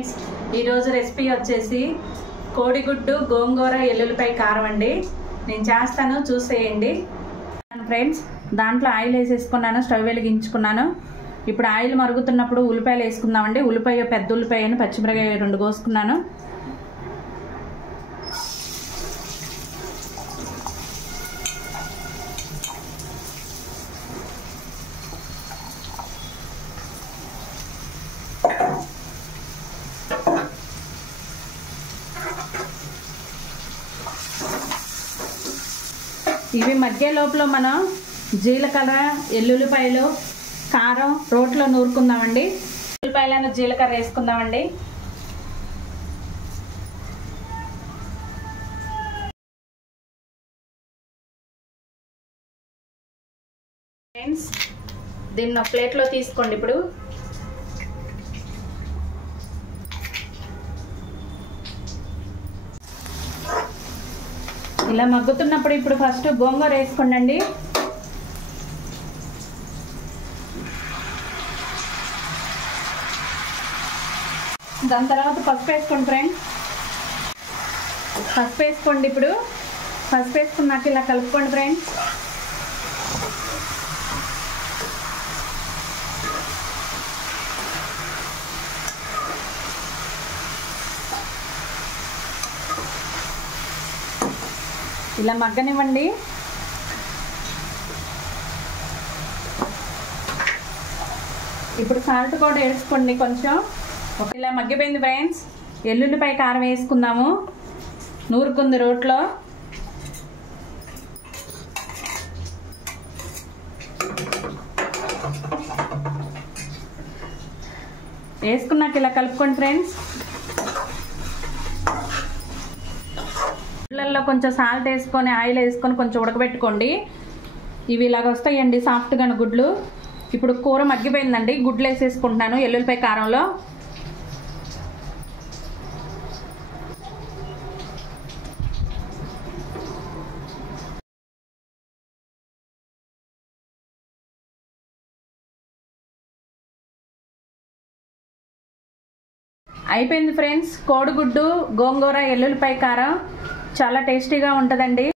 Friends, ఈరోజు recipe వచ్చేసి కోడిగుడ్డు గోంగూర ఎల్లుల్లిపాయ కారం అండి. నేను చేస్తాను, చూసేయండి ఫ్రెండ్స్. దాంట్లో ఆయిల్ వేసేసుకున్నాను, స్టవ్ వెలిగించుకున్నాను. ఇప్పుడు ఆయిల్ మరుగుతున్నప్పుడు ఉల్లిపాయలు వేసుకుందామండి. ఉల్లిపాయ, పెద్ద ఉల్లిపాయను, పచ్చిమిరపకాయ 2 కోసుకున్నాను. ఇవి మధ్య లోపల మనం జీలకర్ర, ఎల్లుల్లిపాయలు, కారం రోట్లో నూరుకుందామండి. ఉల్లిపాయలను జీలకర్ర వేసుకుందామండి. ఫ్రెండ్స్, దీన్ని ప్లేట్లో తీసుకోండి. ఇప్పుడు ఇలా మగ్గుతున్నప్పుడు ఇప్పుడు ఫస్ట్ గోంగూర వేసుకోండి. దాని తర్వాత పసుపు వేసుకోండి ఫ్రెండ్స్. పసుపు వేసుకోండి. ఇప్పుడు పసుపు వేసుకున్నాక ఇలా కలుపుకోండి ఫ్రెండ్స్. ఇలా మగ్గనివ్వండి. ఇప్పుడు సాల్ట్ కూడా వేసుకోండి కొంచెం. ఇలా మగ్గిపోయింది ఫ్రెండ్స్. ఎల్లుల్లిపాయ కారం వేసుకుందాము. నూరుకుంది రోట్లో. వేసుకున్నాక ఇలా కలుపుకోండి ఫ్రెండ్స్. గుడ్లల్లో కొంచెం సాల్ట్ వేసుకొని, ఆయిల్ వేసుకొని కొంచెం ఉడకబెట్టుకోండి. ఇవి ఇలాగ వస్తాయండి సాఫ్ట్గా గుడ్లు. ఇప్పుడు కూర మగ్గిపోయిందండి. గుడ్లు వేసేసుకుంటున్నాను ఎల్లుల్లిపాయ కారంలో. అయిపోయింది ఫ్రెండ్స్. కోడిగుడ్డు గోంగూర ఎల్లుల్లిపాయ కారం చాలా టేస్టీగా ఉంటుందండి.